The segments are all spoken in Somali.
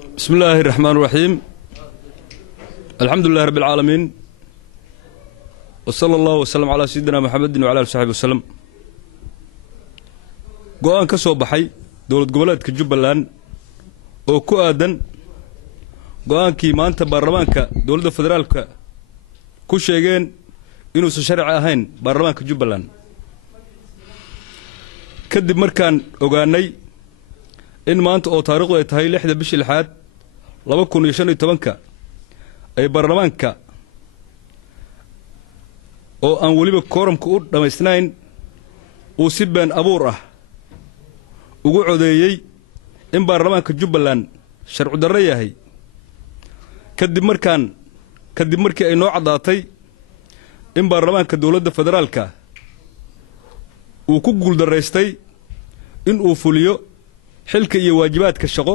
بسم الله الرحمن الرحيم. الحمد لله رب العالمين، وصلى الله وسلم على سيدنا محمد وعلى آله وصحبه وسلم. go'aan ka soo baxay dawlad goboleedka Jubbaland oo ku aadan go'aankii maanta baarlamaanka dawladda federaalka ku sheegeen inuu sharci ahayn baarlamaanka Jubbaland. kadib markaan ogaanay in maanta oo taariikhdu ay tahay 6 bishii 6 2015 ay baarlamaanka oo aan waliba quorumka u dhameysnayn uu si been abuur ah ugu codeeyay in baarlamaanka Jubbaland sharci darro yahay. kadib markii ay noo cadaatay in baarlamaanka dawladda federaalka uu ku guuldareystay in uu fuliyo xilka iyo waajibaadka shaqo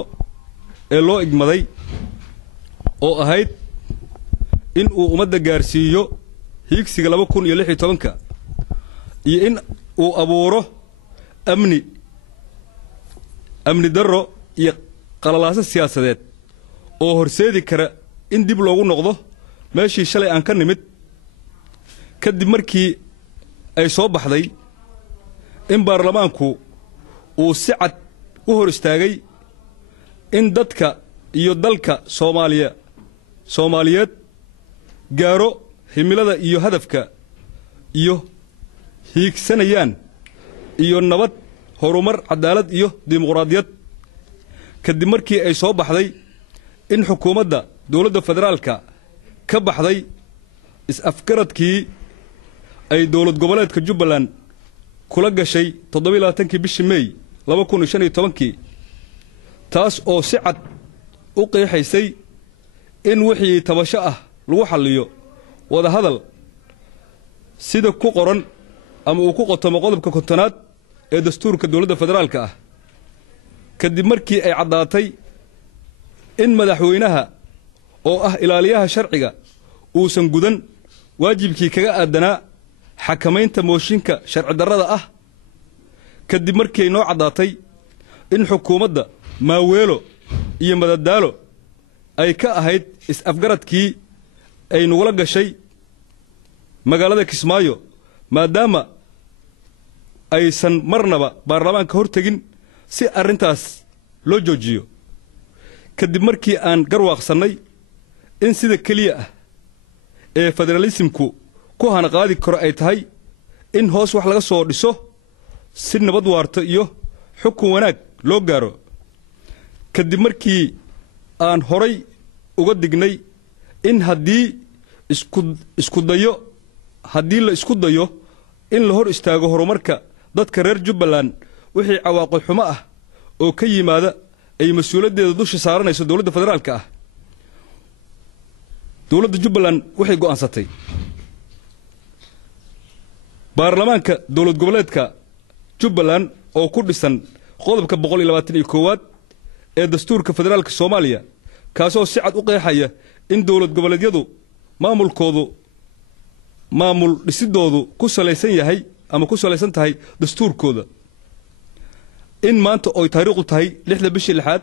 ee loo igmaday oo ahayd in uu ummadda gaarsiiyo hiigsiga 2016 iyo in uu abuuro amni darro iyo qalalaasa siyaasadeed oo horseedi kara in dib loogu noqdo meeshii shalay aan ka nimid. kadib markii ay soo baxday in baarlamaanku uu si cad u hor istaagay in dadka iyo dalka Soomaaliyeed gaaro himilada iyo hadafka iyo hiigsanayaan iyo nabad, horumar, cadaalad iyo dimuqraadiyad. kadib markii ay soo baxday in xukuumadda dawladda federaalka ka baxday is-afgaradkii ay dawlad goboleedka Jubbaland kula gashay 27 bishii May 2015 taas oo si cad u qeexaysay in wixii tabasho ah lagu xalliyo wada hadal sida ku qoran ama uu ku qotamo qodobka 10aad ee dastuurka dawladda federaalka ah. kadib markii ay cadaatay in madaxweynaha oo ah ilaaliyaha sharciga uusan gudan waajibkii kaga aadanaa xakamaynta mooshinka sharci darrada ah. kadib markii noo cadaatay in xukuumadda maaweelo iyo madadaalo ay ka ahayd is-afgaradkii ay nugula gashay magaalada Kismaayo maadaama aysan marnaba baarlamaanka hortagin si arrintaas loo joojiyo. kadib markii aan garwaaqsanay in sida kaliya ah ee federalismku ku hanaqaadi karo ay tahay in hoos wax laga soo dhiso si nabad waarto iyo xukun wanaag loo gaaro. kadib markii aan horay uga dignay in haddii la isku dayo in la hor istaago horumarka dadka reer Jubbaland wixii cawaaqib xumo ah oo ka yimaada ay mas'uuliyadeeda dusha saaranayso dawladda federaalka ah. dawladda Jubbaland waxay go'aansatay baarlamaanka dawlad goboleedka Jubbaland oo ku dhisan qodobka 121 ee dastuurka federaalka Soomaaliya kaasoo si cad u qeexaya in dawlad goboleedyadu maamul dhisidoodu ku salaysan yahay ama ku salaysan tahay dastuurkooda. in maanta oo taariikhdu tahay 6 bishii 6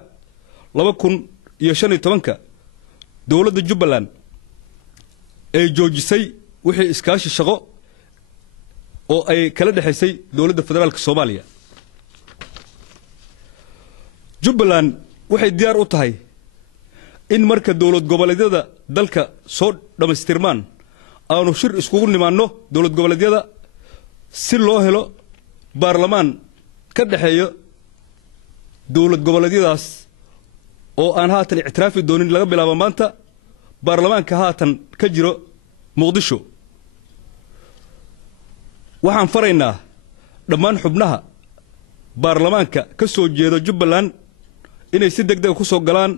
2015 dawladda Jubbaland ay joojisay wixii iskaashi shaqo oo ay kala dhaxaysay dawladda federaalka Soomaaliya. Jubbaland waxay diyaar u tahay in marka dawlad goboleedyada dalka soo dhameystirmaan aanu shir iskugu nimaano dawlad goboleedyada si loo helo baarlamaan ka dhaxeeyo dawlad goboleedyadaas oo aan haatan ictiraafi doonin laga bilaabo maanta baarlamaanka haatan ka jiro Muqdisho. waxaan faraynaa dhammaan xubnaha baarlamaanka ka soo jeeda Jubbaland inay si degdeg ku soo galaan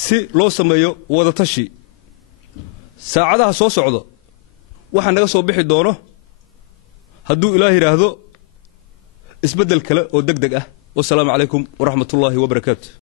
si loo sameeyo wada tashi. saacadaha soo socdo waxa naga soo bixi doono hadduu Ilaahay yiraahdo isbedel kale oo degdeg ah. wassalaamu calaykum waraxmatullaahi wabarakaatuh.